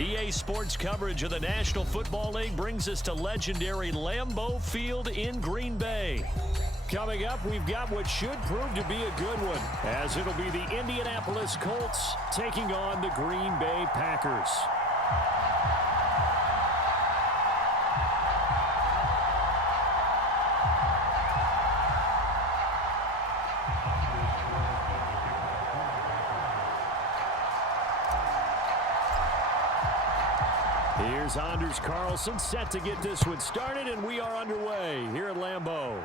EA Sports coverage of the National Football League brings us to legendary Lambeau Field in Green Bay. Coming up, we've got what should prove to be a good one, as it'll be the Indianapolis Colts taking on the Green Bay Packers. Here's Anders Carlson set to get this one started, and we are underway here at Lambeau.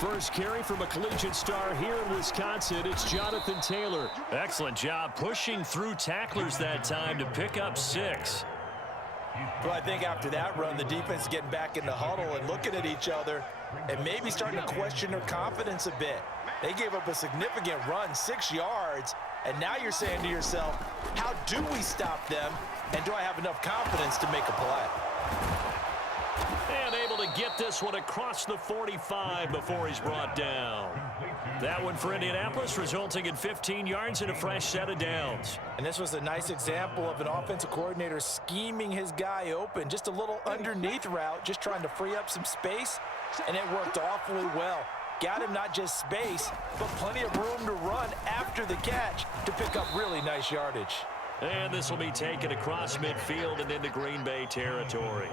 First carry from a collegiate star here in Wisconsin, it's Jonathan Taylor. Excellent job pushing through tacklers that time to pick up 6. Well, I think after that run, the defense is getting back in the huddle and looking at each other and maybe starting to question their confidence a bit. They gave up a significant run, 6 yards, and now you're saying to yourself, how do we stop them, and do I have enough confidence to make a play? And able to get this one across the 45 before he's brought down. That one for Indianapolis, resulting in 15 yards and a fresh set of downs. And this was a nice example of an offensive coordinator scheming his guy open. Just a little underneath route, just trying to free up some space, and it worked awfully well. Got him not just space, but plenty of room to run after the catch to pick up really nice yardage. And this will be taken across midfield and into Green Bay territory.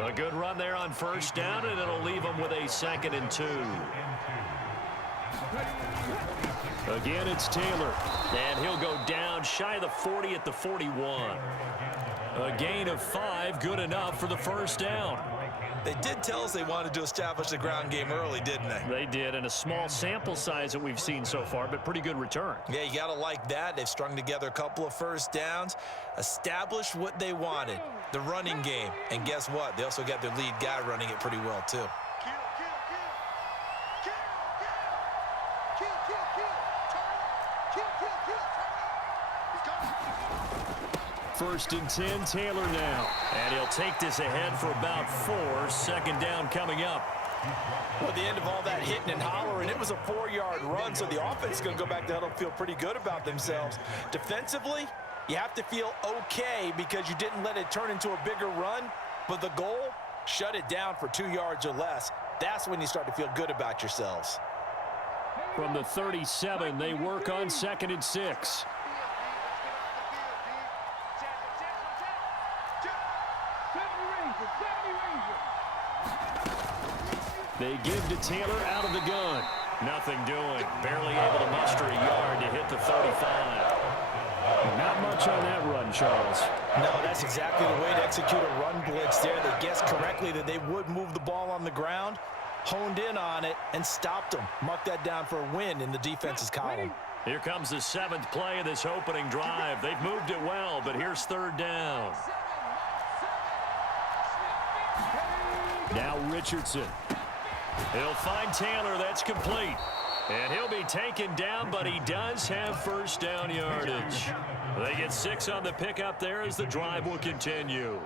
A good run there on first down, and it'll leave them with a 2nd and 2. Again, it's Taylor, and he'll go down shy of the 40 at the 41. A gain of 5, good enough for the first down. They did tell us they wanted to establish the ground game early, didn't they? They did, and a small sample size that we've seen so far, but pretty good return. Yeah, you got to like that. They've strung together a couple of first downs, established what they wanted, the running game. And guess what? They also got their lead guy running it pretty well, too. First and 10, Taylor now. And he'll take this ahead for about 4. 2nd down coming up. Well, at the end of all that hitting and hollering, it was a 4-yard run, so the offense is going to go back to huddle and feel pretty good about themselves. Defensively, you have to feel okay because you didn't let it turn into a bigger run, but the goal, shut it down for 2 yards or less. That's when you start to feel good about yourselves. From the 37, they work on 2nd and 6. They give to Taylor out of the gun. Nothing doing. Barely able to muster a yard to hit the 35. Not much on that run, Charles. No, that's exactly the way to execute a run blitz there. They guessed correctly that they would move the ball on the ground, honed in on it, and stopped them. Mark that down for a win in the defense's column. Here comes the 7th play of this opening drive. They've moved it well, but here's 3rd down. Now Richardson. He'll find Taylor. That's complete. And he'll be taken down, but he does have first down yardage. They get 6 on the pickup there as the drive will continue.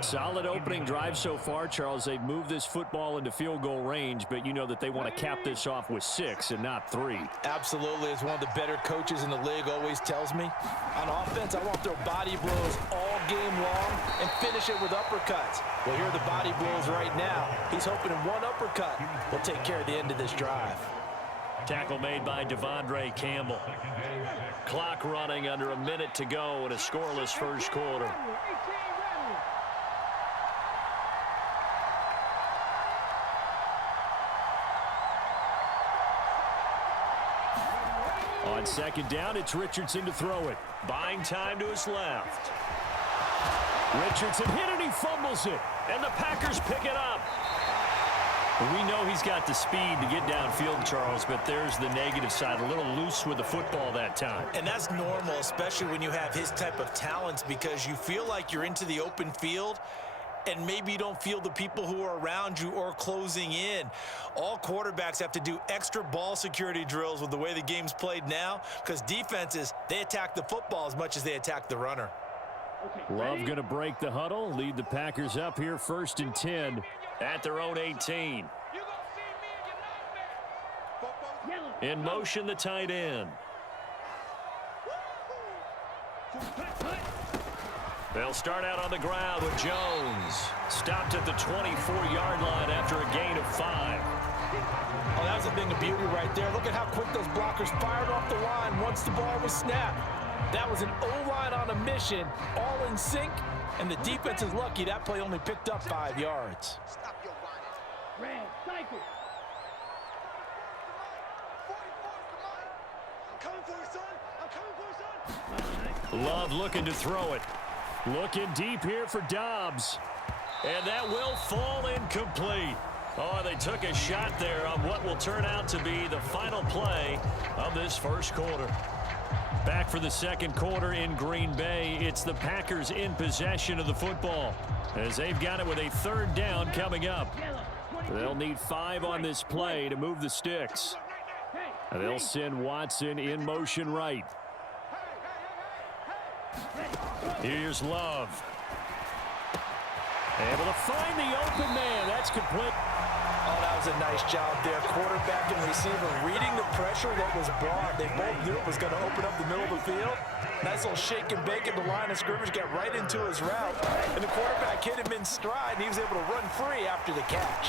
Solid opening drive so far, Charles. They've moved this football into field goal range, but you know that they want to cap this off with 6 and not 3. Absolutely. As one of the better coaches in the league always tells me, on offense, I want to throw body blows all game long and finish it with uppercuts. Well, here are the body blows right now. He's hoping one uppercut will take care of the end of this drive. Tackle made by Devondre Campbell. Clock running under a minute to go in a scoreless first quarter. On 2nd down, it's Richardson to throw it. Buying time to his left. Richardson hit it, he fumbles it. And the Packers pick it up. We know he's got the speed to get downfield, Charles, but there's the negative side. A little loose with the football that time. And that's normal, especially when you have his type of talents, because you feel like you're into the open field and maybe you don't feel the people who are around you or closing in. All quarterbacks have to do extra ball security drills with the way the game's played now, because defenses, they attack the football as much as they attack the runner. Love going to break the huddle, lead the Packers up here 1st and 10 at their own 18. In motion, the tight end. They'll start out on the ground with Jones. Stopped at the 24-yard line after a gain of 5. Oh, that was a thing of beauty right there. Look at how quick those blockers fired off the line once the ball was snapped. That was an O-line on a mission, all in sync, and the defense is lucky that play only picked up 5 yards. Stop your whining. Red, cycle. 44's the mic. I'm coming for you, son. I'm coming for you, son. Love looking to throw it. Looking deep here for Dobbs. And that will fall incomplete. Oh, they took a shot there on what will turn out to be the final play of this first quarter. Back for the second quarter in Green Bay. It's the Packers in possession of the football as they've got it with a 3rd down coming up. They'll need 5 on this play to move the sticks. And they'll send Watson in motion right. Here's Love. Able to find the open man. That's complete. Oh, that was a nice job there. Quarterback and receiver reading the pressure that was brought. They both knew it was going to open up the middle of the field. Nice little shake and bake at the line of scrimmage, got right into his route. And the quarterback hit him in stride, and he was able to run free after the catch.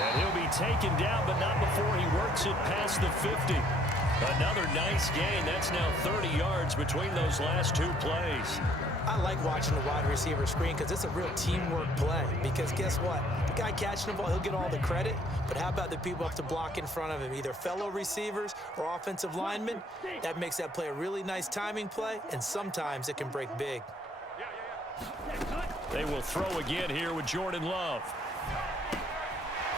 And he'll be taken down, but not before he works it past the 50. Another nice gain. That's now 30 yards between those last 2 plays. I like watching the wide receiver screen because it's a real teamwork play. Because guess what? The guy catching the ball, he'll get all the credit. But how about the people up to block in front of him, either fellow receivers or offensive linemen? That makes that play a really nice timing play, and sometimes it can break big. They will throw again here with Jordan Love.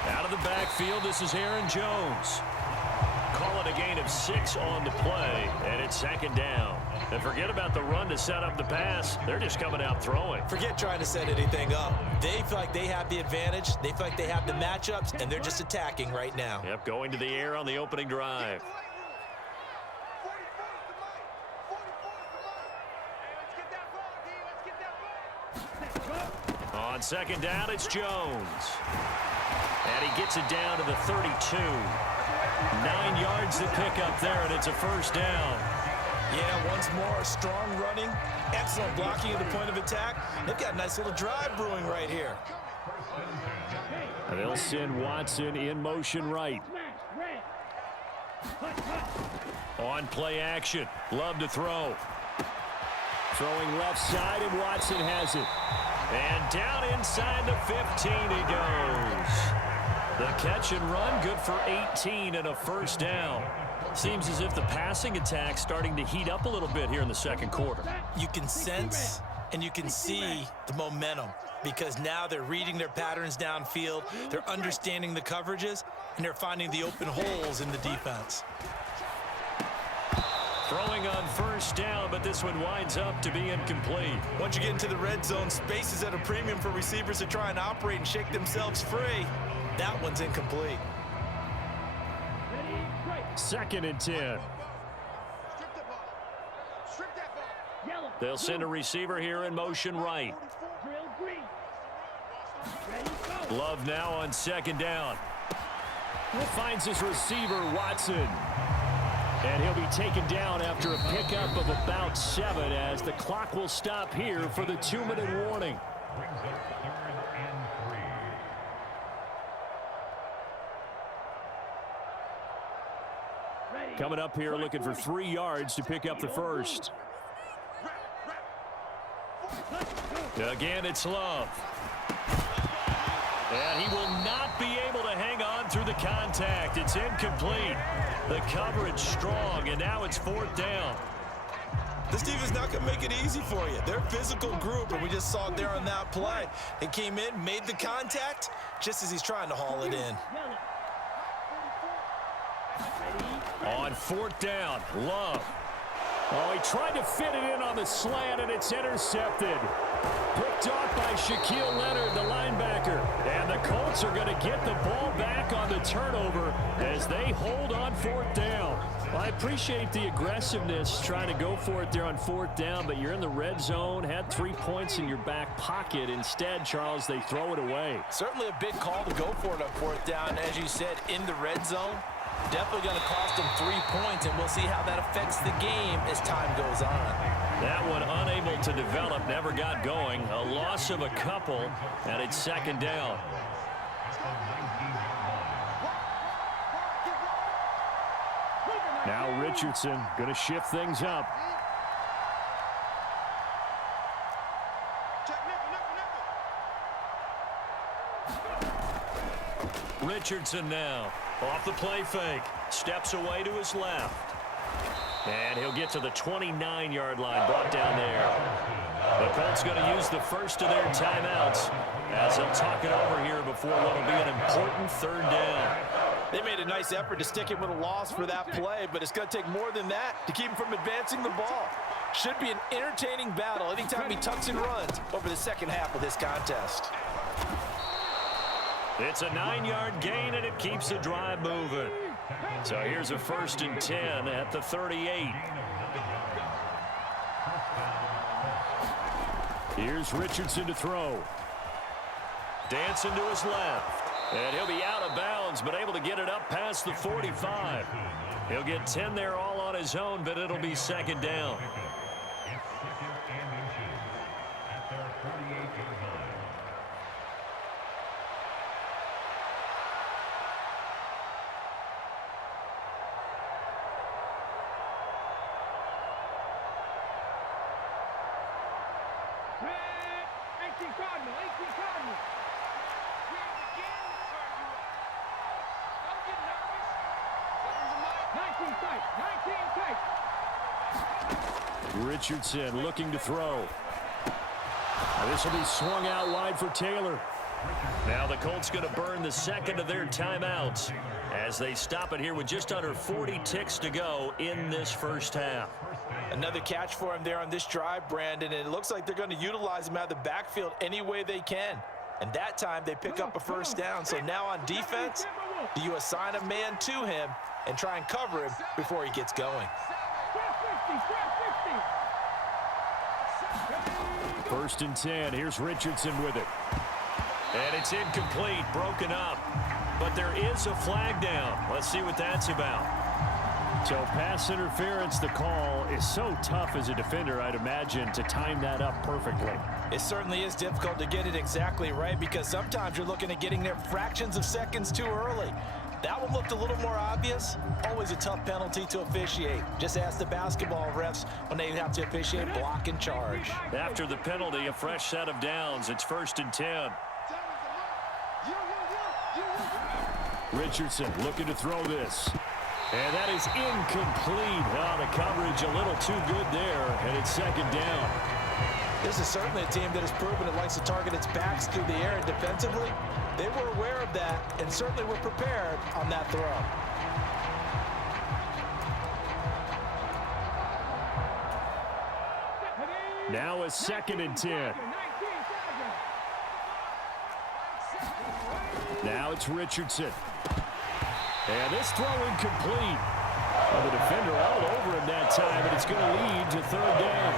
Out of the backfield, this is Aaron Jones. Call it a gain of 6 on the play, and it's 2nd down. And forget about the run to set up the pass. They're just coming out throwing. Forget trying to set anything up. They feel like they have the advantage. They feel like they have the matchups, and they're just attacking right now. Yep, going to the air on the opening drive. On 2nd down, it's Jones. And he gets it down to the 32. 9 yards to pick up there, and it's a 1st down. Yeah, once more, strong running, excellent blocking at the point of attack. They've got a nice little drive brewing right here. And they'll send Watson in motion right. On play action, Love to throw. Throwing left side, and Watson has it. And down inside the 15 he goes. The catch and run, good for 18 and a 1st down. Seems as if the passing attack's starting to heat up a little bit here in the second quarter. You can sense and you can see the momentum because now they're reading their patterns downfield, they're understanding the coverages, and they're finding the open holes in the defense. Throwing on 1st down, but this one winds up to be incomplete. Once you get into the red zone, space is at a premium for receivers to try and operate and shake themselves free. That one's incomplete. 2nd and 10. They'll send a receiver here in motion right. Love now on 2nd down. Finds his receiver, Watson. And he'll be taken down after a pickup of about 7 as the clock will stop here for the 2-minute warning. Coming up here looking for 3 yards to pick up the 1st. Again, it's Love. And he will not be able to hang on through the contact. It's incomplete. The coverage strong, and now it's 4th down. This defense is not going to make it easy for you. They're a physical group, and we just saw it there on that play. He came in, made the contact, just as he's trying to haul it in. On fourth down, Love. Oh, he tried to fit it in on the slant, and it's intercepted. Picked off by Shaquille Leonard, the linebacker. And the Colts are going to get the ball back on the turnover as they hold on fourth down. Well, I appreciate the aggressiveness trying to go for it there on fourth down, but you're in the red zone, had 3 points in your back pocket. Instead, Charles, they throw it away. Certainly a big call to go for it on fourth down, as you said, in the red zone. Definitely going to cost them 3 points, and we'll see how that affects the game as time goes on. That one unable to develop, never got going. A loss of a couple, and it's second down. Now Richardson going to shift things up. Richardson now off the play fake. Steps away to his left. And he'll get to the 29-yard line, brought down there. The Colts going to use the first of their timeouts as they'll talk it over here before what will be an important third down. They made a nice effort to stick it with a loss for that play, but it's going to take more than that to keep him from advancing the ball. Should be an entertaining battle anytime he tucks and runs over the second half of this contest. It's a 9-yard gain, and it keeps the drive moving. So here's a 1st and 10 at the 38. Here's Richardson to throw. Dancing to his left. And he'll be out of bounds, but able to get it up past the 45. He'll get 10 there all on his own, but it'll be second down. Richardson looking to throw. This will be swung out wide for Taylor. Now the Colts going to burn the second of their timeouts as they stop it here with just under 40 ticks to go in this first half. Another catch for him there on this drive, Brandon, and it looks like they're going to utilize him out of the backfield any way they can. And that time they pick up a first down. So now on defense, do you assign a man to him and try and cover him before he gets going? 1st and 10. Here's Richardson with it. And it's incomplete, broken up. But there is a flag down. Let's see what that's about. So pass interference, the call is so tough as a defender, I'd imagine, to time that up perfectly. It certainly is difficult to get it exactly right because sometimes you're looking at getting there fractions of seconds too early. That one looked a little more obvious. Always a tough penalty to officiate. Just ask the basketball refs when they have to officiate block and charge. After the penalty, a fresh set of downs. It's 1st and 10. Richardson looking to throw this. And that is incomplete. Oh, the coverage a little too good there, and it's second down. This is certainly a team that has proven it likes to target its backs through the air, and defensively, they were aware of that and certainly were prepared on that throw. Now a 2nd and 10. Now it's Richardson. And this throw incomplete. Well, the defender all over him that time, and it's going to lead to third down.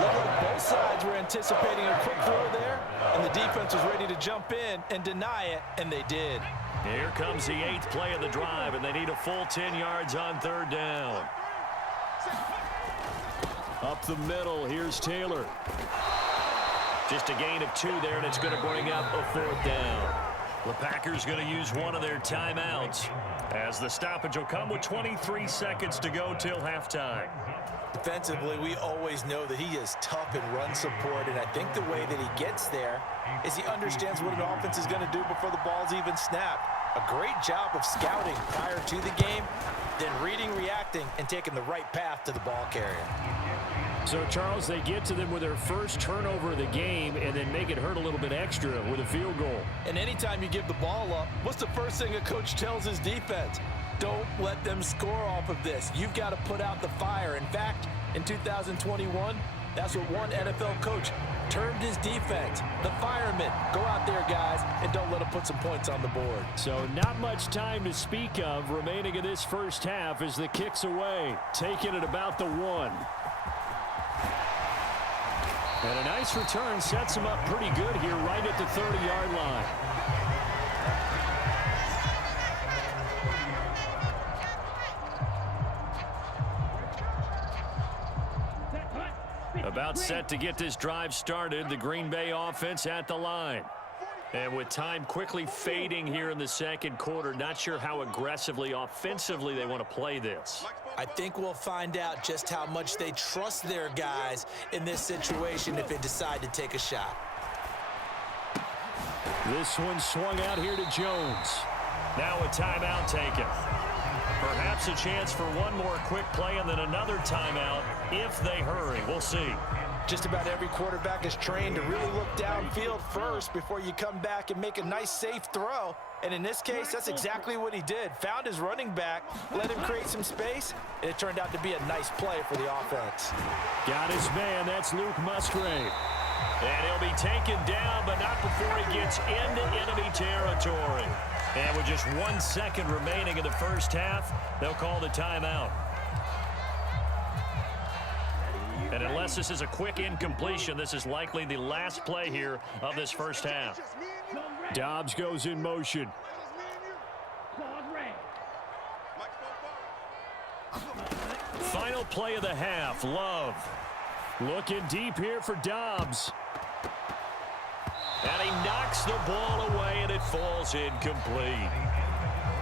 Looked like both sides were anticipating a quick throw there, and the defense was ready to jump in and deny it, and they did. Here comes the 8th play of the drive, and they need a full 10 yards on third down. Up the middle, here's Taylor. Just a gain of 2 there, and it's going to bring up a 4th down. The Packers going to use one of their timeouts as the stoppage will come with 23 seconds to go till halftime. Defensively, we always know that he is tough in run support, and I think the way that he gets there is he understands what an offense is going to do before the ball's even snapped. A great job of scouting prior to the game, then reading, reacting, and taking the right path to the ball carrier. So, Charles, they get to them with their first turnover of the game and then make it hurt a little bit extra with a field goal. And anytime you give the ball up, what's the first thing a coach tells his defense? Don't let them score off of this. You've got to put out the fire. In fact, in 2021, that's what one NFL coach termed his defense, the firemen. Go out there, guys, and don't let them put some points on the board. So not much time to speak of remaining in this first half as the kick's away, taking it about the 1. And a nice return sets him up pretty good here right at the 30-yard line. About set to get this drive started, the Green Bay offense at the line. And with time quickly fading here in the second quarter, not sure how aggressively, offensively they want to play this. I think we'll find out just how much they trust their guys in this situation if they decide to take a shot. This one swung out here to Jones. Now a timeout taken. Perhaps a chance for one more quick play and then another timeout if they hurry. We'll see. Just about every quarterback is trained to really look downfield first before you come back and make a nice, safe throw. And in this case, that's exactly what he did. Found his running back, let him create some space, and it turned out to be a nice play for the offense. Got his man. That's Luke Musgrave. And he'll be taken down, but not before he gets into enemy territory. And with just 1 second remaining in the first half, they'll call the timeout. And unless this is a quick incompletion, this is likely the last play here of this first half. Dobbs goes in motion. Final play of the half, Love. Looking deep here for Dobbs. And he knocks the ball away, and it falls incomplete.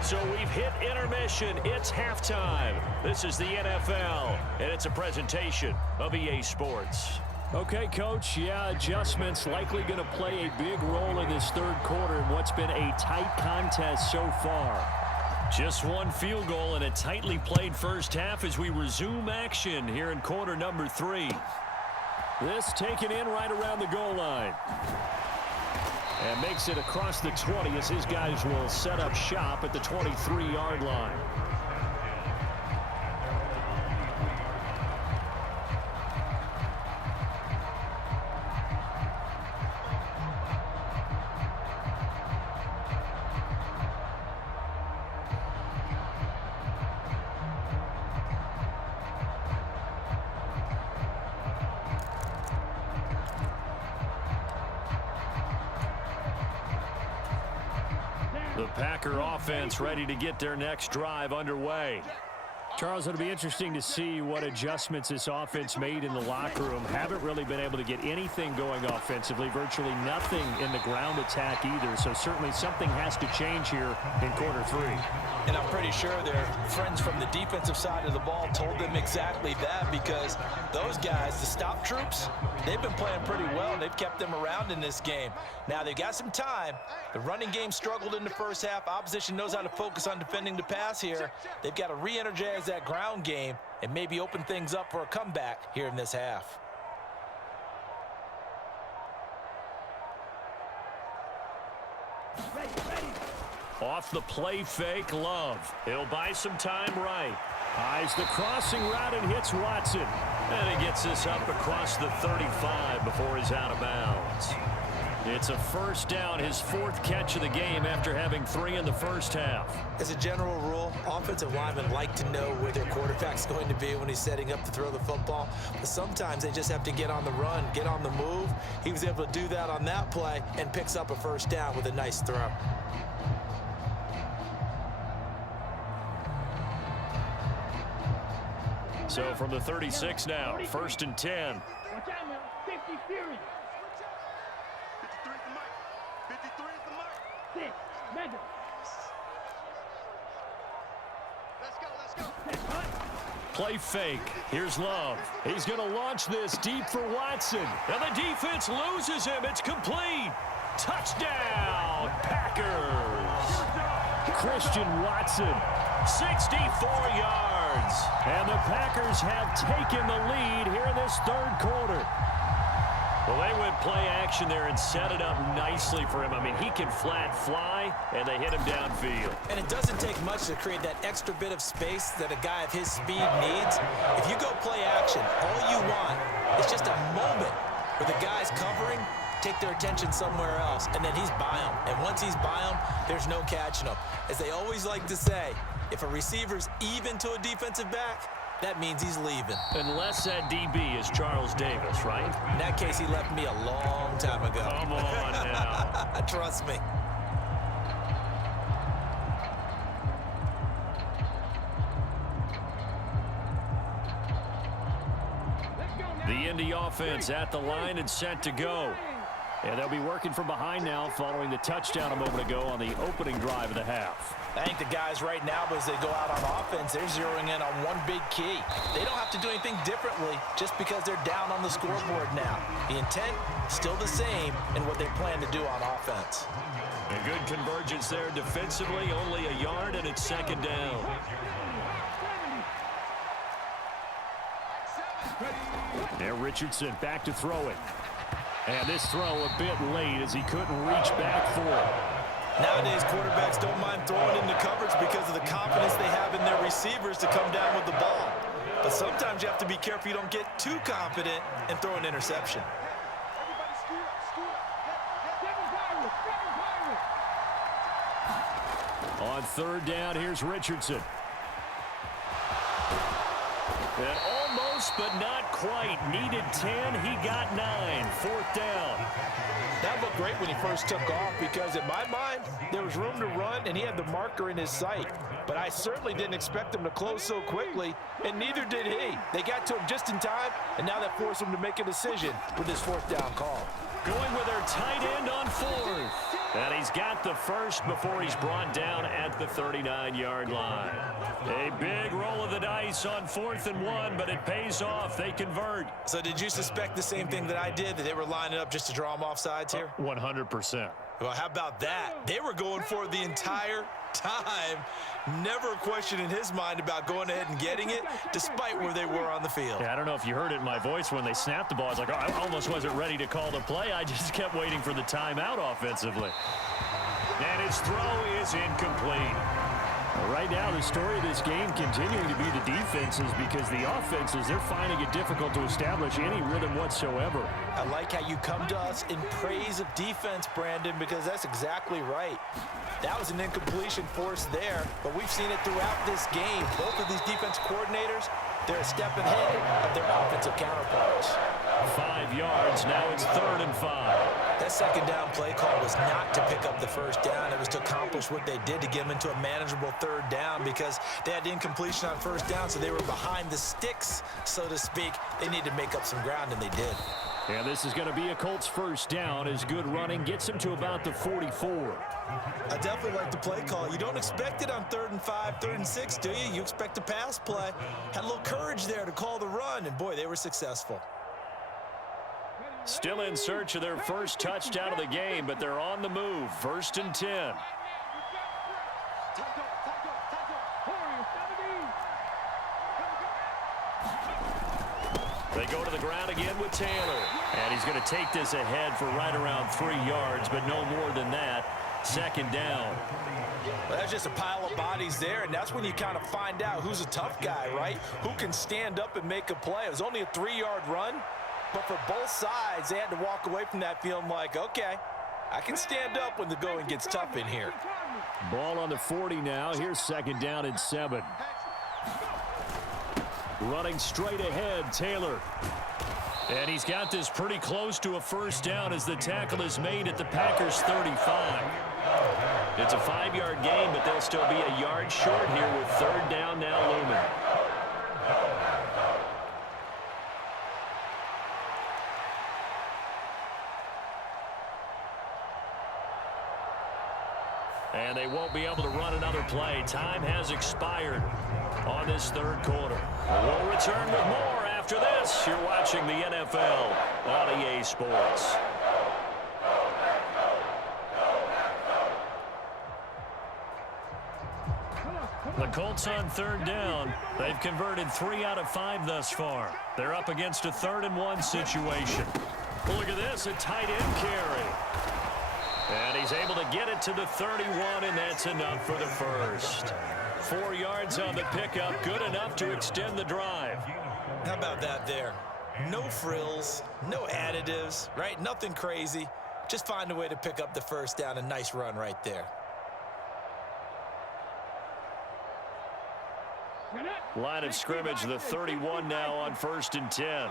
So we've hit intermission. It's halftime. This is the NFL, and it's a presentation of EA Sports. Okay, Coach, yeah, adjustments likely going to play a big role in this third quarter in what's been a tight contest so far. Just one field goal and a tightly played first half as we resume action here in quarter number 3. This taken in right around the goal line. And makes it across the 20 as his guys will set up shop at the 23-yard line. The Packer offense ready to get their next drive underway. Charles, it'll be interesting to see what adjustments this offense made in the locker room. Haven't really been able to get anything going offensively, virtually nothing in the ground attack either. So certainly something has to change here in quarter 3. And I'm pretty sure their friends from the defensive side of the ball told them exactly that, because those guys, the stop troops, they've been playing pretty well. They've kept them around in this game. Now they've got some time. The running game struggled in the first half. Opposition knows how to focus on defending the pass here. They've got to re-energize that ground game and maybe open things up for a comeback here in this half. Off the play fake, Love. He'll buy some time right. Eyes the crossing route and hits Watson. And he gets this up across the 35 before he's out of bounds. It's a first down, his 4th catch of the game after having 3 in the first half. As a general rule, offensive linemen like to know where their quarterback's going to be when he's setting up to throw the football. But sometimes they just have to get on the run, get on the move. He was able to do that on that play and picks up a first down with a nice throw. So from the 36 now, 1st and 10. Watch out now. 50 Fury. 53 is the mark. 6. Mega. Let's go. Play fake. Here's Love. He's going to launch this deep for Watson. And the defense loses him. It's complete. Touchdown, Packers. Christian Watson, 64 yards. yards. And the Packers have taken the lead here in this third quarter. Well, they went play action there and set it up nicely for him. I mean, he can flat fly, and they hit him downfield. And it doesn't take much to create that extra bit of space that a guy of his speed needs. If you go play action, all you want is just a moment where the guy's covering, take their attention somewhere else, and then he's by him. And once he's by him, there's no catching him. As they always like to say, if a receiver's even to a defensive back, that means he's leaving. Unless that DB is Charles Davis, right? In that case, he left me a long time ago. Come on now. Trust me. The Indy offense at the line and set to go. And they'll be working from behind now following the touchdown a moment ago on the opening drive of the half. I think the guys right now, as they go out on offense, they're zeroing in on one big key. They don't have to do anything differently just because they're down on the scoreboard now. The intent, still the same in what they plan to do on offense. A good convergence there defensively, only a yard, and it's second down. Now Richardson back to throw it. And this throw a bit late as he couldn't reach back for it. Nowadays, quarterbacks don't mind throwing into coverage because of the confidence they have in their receivers to come down with the ball. But sometimes you have to be careful you don't get too confident and throw an interception. On third down, here's Richardson. And almost, but not quite. Needed 10, he got 9. Fourth down. That looked great when he first took off because in my mind, there was room to run and he had the marker in his sight. But I certainly didn't expect him to close so quickly, and neither did he. They got to him just in time, and now that forced him to make a decision with his fourth down call. Going with their tight end on fourth. And he's got the first before he's brought down at the 39-yard line. A big roll of the dice on 4th and 1, but it pays off. They convert. So did you suspect the same thing that I did, that they were lining up just to draw him off sides here? 100%. Well, how about that? They were going for it the entire time. Never a question in his mind about going ahead and getting it, despite where they were on the field. Yeah, I don't know if you heard it in my voice when they snapped the ball. I was like, oh, I almost wasn't ready to call the play. I just kept waiting for the timeout offensively. And his throw is incomplete. Right now, the story of this game continuing to be the defenses because the offenses, they're finding it difficult to establish any rhythm whatsoever. I like how you come to us in praise of defense, Brandon, because that's exactly right. That was an incompletion forced there, but we've seen it throughout this game. Both of these defense coordinators, they're a step ahead of their offensive counterparts. 5 yards, now it's 3rd and 5. That second down play call was not to pick up the first down. It was to accomplish what they did to get them into a manageable 3rd down because they had incompletion on first down, so they were behind the sticks, so to speak. They needed to make up some ground, and they did. And this is going to be a Colts first down as good running gets him to about the 44. I definitely like the play call. You don't expect it on 3rd and 5, 3rd and 6, do you? You expect a pass play. Had a little courage there to call the run, and boy, they were successful. Still in search of their first touchdown of the game, but they're on the move. 1st and 10. They go to the ground again with Taylor. And he's going to take this ahead for right around 3 yards, but no more than that. 2nd down. Well, that's just a pile of bodies there, and that's when you kind of find out who's a tough guy, right? Who can stand up and make a play. It was only a 3-yard run, but for both sides, they had to walk away from that feeling like, okay, I can stand up when the going gets tough in here. Ball on the 40 now. Here's 2nd down and 7. Running straight ahead, Taylor. And he's got this pretty close to a first down as the tackle is made at the Packers' 35. It's a 5-yard gain, but they'll still be a yard short here with 3rd down now looming. And they won't be able to run another play. Time has expired on this 3rd quarter. We'll return with more after this. You're watching the NFL on EA Sports. The Colts on third down. They've converted 3 out of 5 thus far. They're up against a 3rd and 1 situation. Look at this, a tight end carry. And he's able to get it to the 31, and that's enough for the first. 4 yards on the pickup, good enough to extend the drive. How about that there? No frills, no additives, right? Nothing crazy. Just find a way to pick up the first down. A nice run right there. Line of scrimmage, the 31 now on 1st and 10.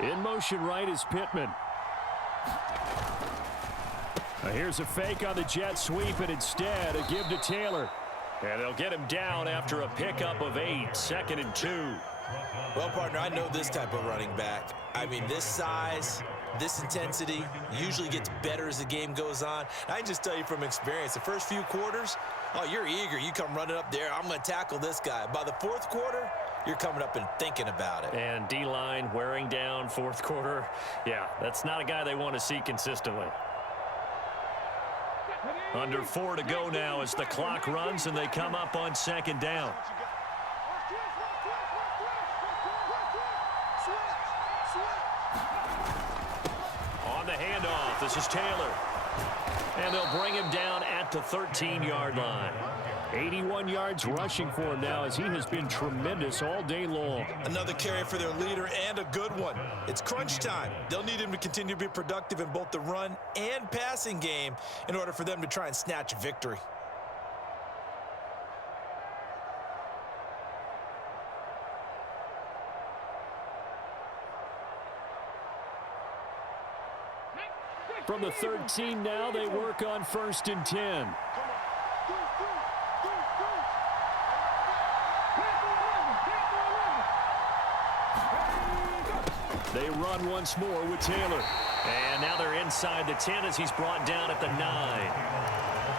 In motion right is Pittman. Here's a fake on the jet sweep, and instead a give to Taylor. And they'll get him down after a pickup of 8, 2nd and 2. Well, partner, I know this type of running back. I mean, this size, this intensity usually gets better as the game goes on. I can just tell you from experience, the first few quarters, oh, you're eager. You come running up there, I'm going to tackle this guy. By the 4th quarter, you're coming up and thinking about it. And D-line wearing down 4th quarter. Yeah, that's not a guy they want to see consistently. Under 4 to go now as the clock runs and they come up on 2nd down. On the handoff, this is Taylor. And they'll bring him down at the 13-yard line. 81 yards rushing for him now as he has been tremendous all day long. Another carry for their leader and a good one. It's crunch time. They'll need him to continue to be productive in both the run and passing game in order for them to try and snatch a victory. From the 13 now, they work on 1st and 10. They run once more with Taylor. And now they're inside the 10 as he's brought down at the 9.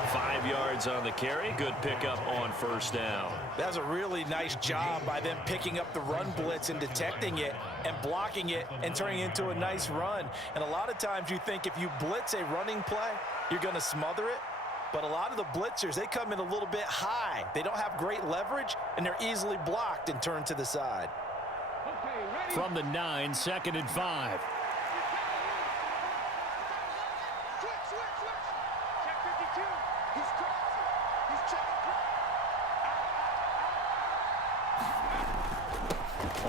5 yards on the carry. Good pickup on 1st down. That's a really nice job by them picking up the run blitz and detecting it and blocking it and turning it into a nice run. And a lot of times you think if you blitz a running play, you're going to smother it. But a lot of the blitzers, they come in a little bit high. They don't have great leverage, and they're easily blocked and turned to the side. From the 9, 2nd and 5.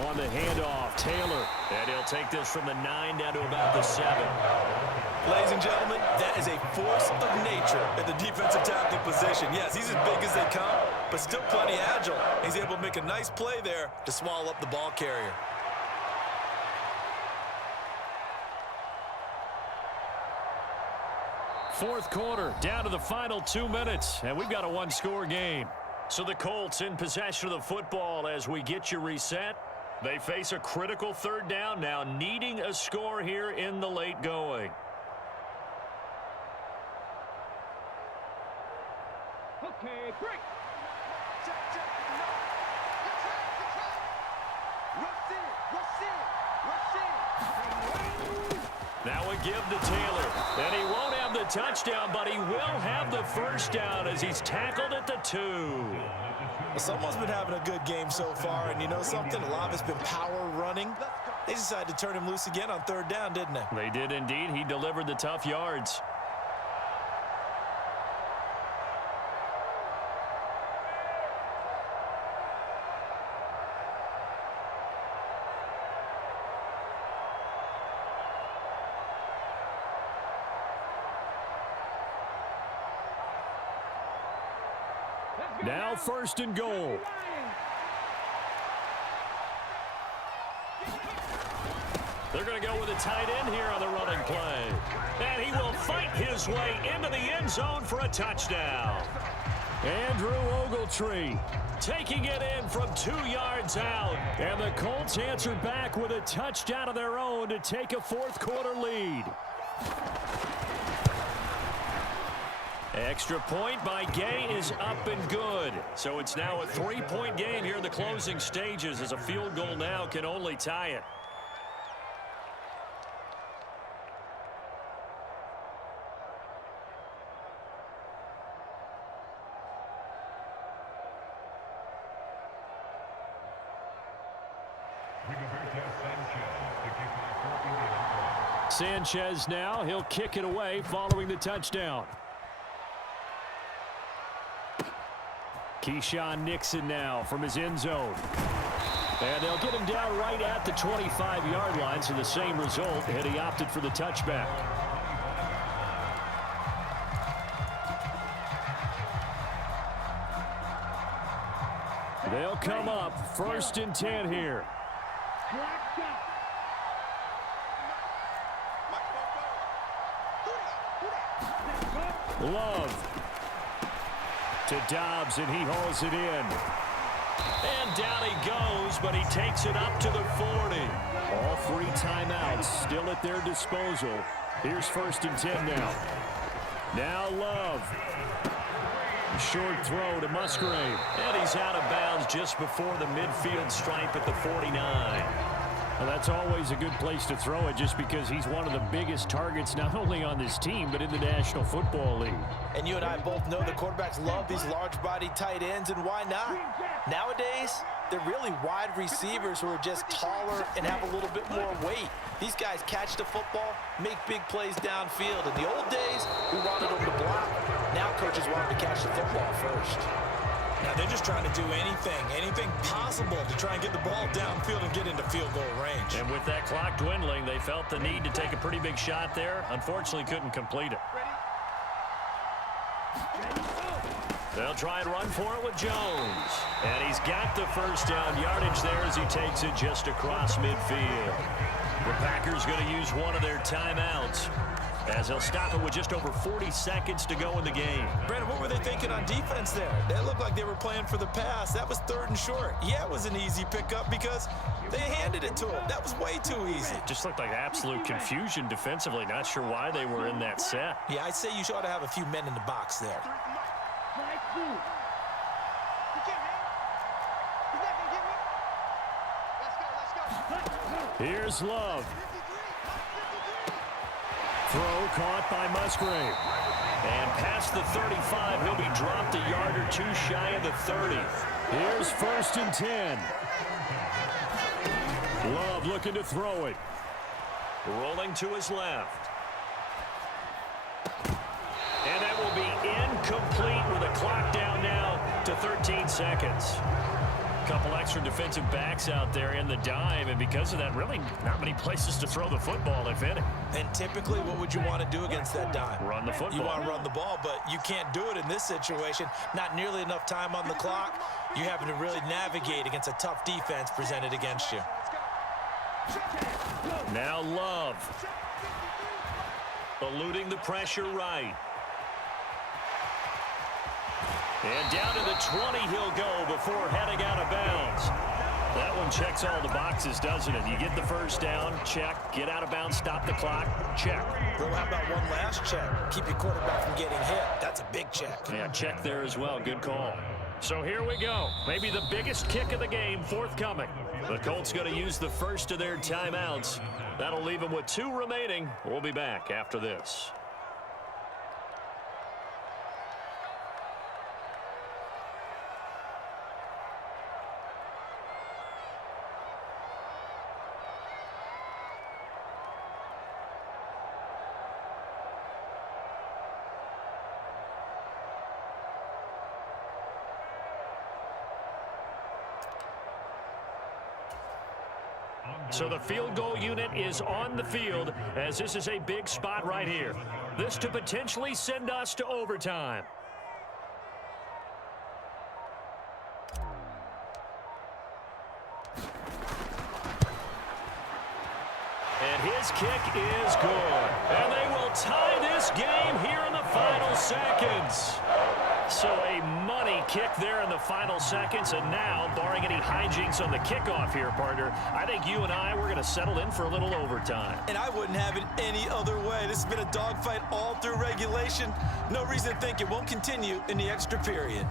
On the handoff, Taylor. And he'll take this from the 9 down to about the 7. Ladies and gentlemen, that is a force of nature at the defensive tackle position. Yes, he's as big as they come, but still plenty agile. He's able to make a nice play there to swallow up the ball carrier. Fourth quarter, down to the final 2 minutes, and we've got a one-score game. So the Colts in possession of the football as we get you reset. They face a critical 3rd down now, needing a score here in the late going. Okay, break. Now a give to Taylor, and he won't have the touchdown, but he will have the 1st down as he's tackled at the 2. Well, someone's been having a good game so far, and you know something? A lot of it's been power running. They decided to turn him loose again on 3rd down, didn't they? They did indeed. He delivered the tough yards. Now 1st and goal. They're going to go with a tight end here on the running play. And he will fight his way into the end zone for a touchdown. Andrew Ogletree taking it in from 2 yards out. And the Colts answer back with a touchdown of their own to take a 4th quarter lead. Extra point by Gay is up and good. So it's now a 3-point game here in the closing stages as a field goal now can only tie it. Sanchez now. He'll kick it away following the touchdown. Keyshawn Nixon now from his end zone. And they'll get him down right at the 25-yard line, so the same result, and he opted for the touchback. They'll come up 1st and 10 here. Love to Dobbs, and he hauls it in. And down he goes, but he takes it up to the 40. All 3 timeouts still at their disposal. Here's 1st and 10 now. Now Love. Short throw to Musgrave. And he's out of bounds just before the midfield stripe at the 49. Well, that's always a good place to throw it just because he's one of the biggest targets not only on this team but in the National Football League. And you and I both know the quarterbacks love these large-body tight ends, and why not? Nowadays, they're really wide receivers who are just taller and have a little bit more weight. These guys catch the football, make big plays downfield. In the old days, we wanted them to block. Now coaches want them to catch the football first. Now they're just trying to do anything possible to try and get the ball downfield and get into field goal range. And with that clock dwindling, they felt the need to take a pretty big shot there. Unfortunately, couldn't complete it. They'll try and run for it with Jones. And he's got the 1st down yardage there as he takes it just across midfield. The Packers going to use one of their timeouts as they'll stop it with just over 40 seconds to go in the game. Brandon, what were they thinking on defense there? That looked like they were playing for the pass. That was 3rd and short. Yeah, it was an easy pickup because they handed it to him. That was way too easy. Just looked like absolute confusion defensively. Not sure why they were in that set. Yeah, I'd say you ought to have a few men in the box there. Here's Love. Throw caught by Musgrave. And past the 35, he'll be dropped a yard or 2 shy of the 30. Here's 1st and 10. Love looking to throw it. Rolling to his left. And that will be incomplete with a clock down now to 13 seconds. Couple extra defensive backs out there in the dime, and because of that, really not many places to throw the football, if any. And typically, what would you want to do against that dime? Run the football. You want to run the ball, but you can't do it in this situation. Not nearly enough time on the clock. You're having to really navigate against a tough defense presented against you. Now Love. Eluding the pressure right. And down to the 20 he'll go before heading out of bounds. That one checks all the boxes, doesn't it? You get the 1st down, check. Get out of bounds, stop the clock, check. Well, how about one last check? Keep your quarterback from getting hit. That's a big check. Yeah, check there as well. Good call. So here we go. Maybe the biggest kick of the game forthcoming. The Colts going to use the 1st of their timeouts. That'll leave them with 2 remaining. We'll be back after this. So the field goal unit is on the field as this is a big spot right here. This to potentially send us to overtime. And his kick is good. And they will tie this game here in the final seconds. So a money kick there in the final seconds, and now, barring any hijinks on the kickoff here, partner, I think you and I, we're going to settle in for a little overtime. And I wouldn't have it any other way. This has been a dogfight all through regulation. No reason to think it won't continue in the extra period.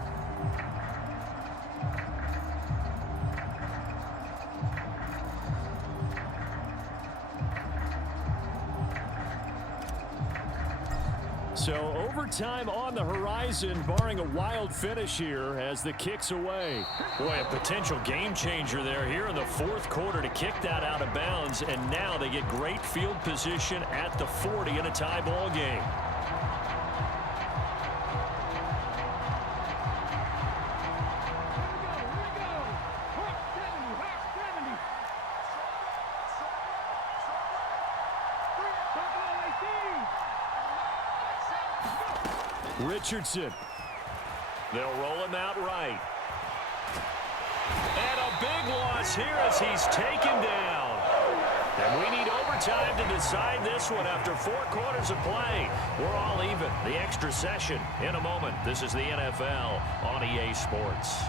So overtime on the horizon, barring a wild finish here as the kick's away. Boy, a potential game changer there here in the fourth quarter to kick that out of bounds, and now they get great field position at the 40 in a tie ball game. Richardson. They'll roll him out right. And a big loss here as he's taken down. And we need overtime to decide this one after 4 quarters of play. We're all even. The extra session in a moment. This is the NFL on EA Sports.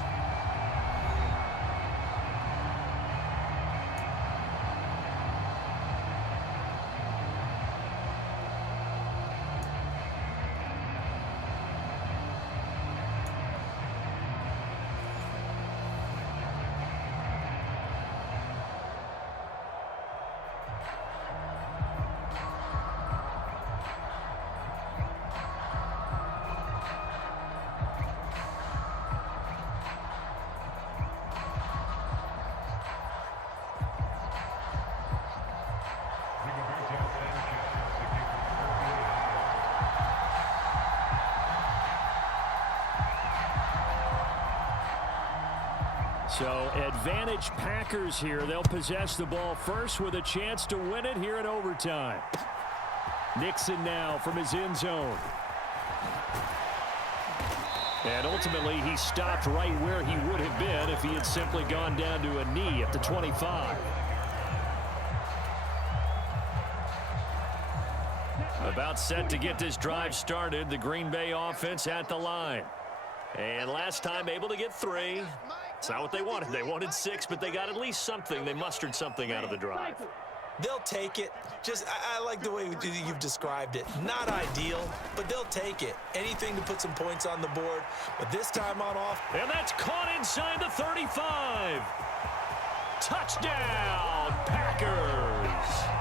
So advantage Packers here. They'll possess the ball first with a chance to win it here in overtime. Nixon now from his end zone. And ultimately he stopped right where he would have been if he had simply gone down to a knee at the 25. About set to get this drive started. The Green Bay offense at the line. And last time able to get 3. It's not what they wanted. They wanted 6, but they got at least something. They mustered something out of the drive. They'll take it. I like the way you've described it. Not ideal, but they'll take it. Anything to put some points on the board. But this time on off. And that's caught inside the 35. Touchdown, Packers.